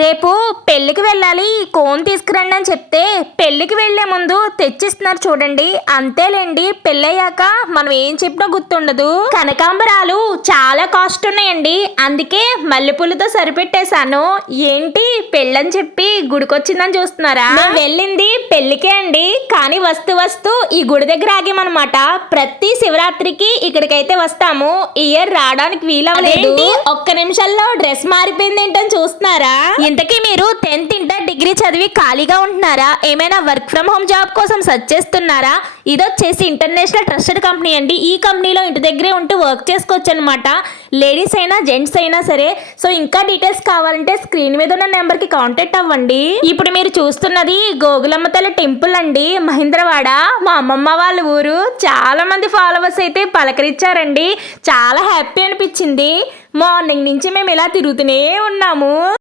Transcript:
రేపు పెళ్ళికి వెళ్ళాలి, కోన్ తీసుకురండి అని చెప్తే పెళ్ళికి వెళ్లే ముందు తెచ్చిస్తున్నారు చూడండి. అంతేలేండి, పెళ్ళయ్యాక మనం ఏం చెప్పినా గుర్తుండదు. కనకాంబరాలు చాలా కాస్ట్ ఉన్నాయండి, అందుకే మల్లెపూలతో సరిపెట్టేశాను. ఏంటి పెళ్ళని చెప్పి గుడికొచ్చిందని చూస్తున్నారా? మేము వెళ్ళింది పెళ్ళికే అండి, కానీ వస్తూ ఈ గుడి దగ్గర ఆగామన్నమాట. ప్రతి శివరాత్రికి ఇక్కడికైతే వస్తాము. ఇయర్ రావడానికి వీలవలేదు. ఒక్క నిమిషంలో డ్రెస్ మారిపోయింది ఏంటని చూస్తున్నారా? ఇంతకీ మీరు 10th ఇంటర్ డిగ్రీ చదివి ఖాళీగా ఉంటున్నారా? ఏమైనా వర్క్ ఫ్రమ్ హోమ్ జాబ్ కోసం సెర్చ్ చేస్తున్నారా? ఇది వచ్చేసి ఇంటర్నేషనల్ ట్రస్టెడ్ కంపెనీ అండి. ఈ కంపెనీలో ఇంటి దగ్గరే ఉంటూ వర్క్ చేసుకోవచ్చు అనమాట. లేడీస్ అయినా జెంట్స్ అయినా సరే. సో ఇంకా డీటెయిల్స్ కావాలంటే స్క్రీన్ మీద ఉన్న నెంబర్కి కాంటాక్ట్ అవ్వండి. ఇప్పుడు మీరు చూస్తున్నది గోగులమ్మ తల్లి టెంపుల్ అండి, మహేంద్రవాడ. మా అమ్మమ్మ వాళ్ళ ఊరు. చాలా మంది ఫాలోవర్స్ అయితే పలకరించారండి. చాలా హ్యాపీ అనిపించింది. మార్నింగ్ నుంచి మేము ఇలా తిరుగుతూనే ఉన్నాము.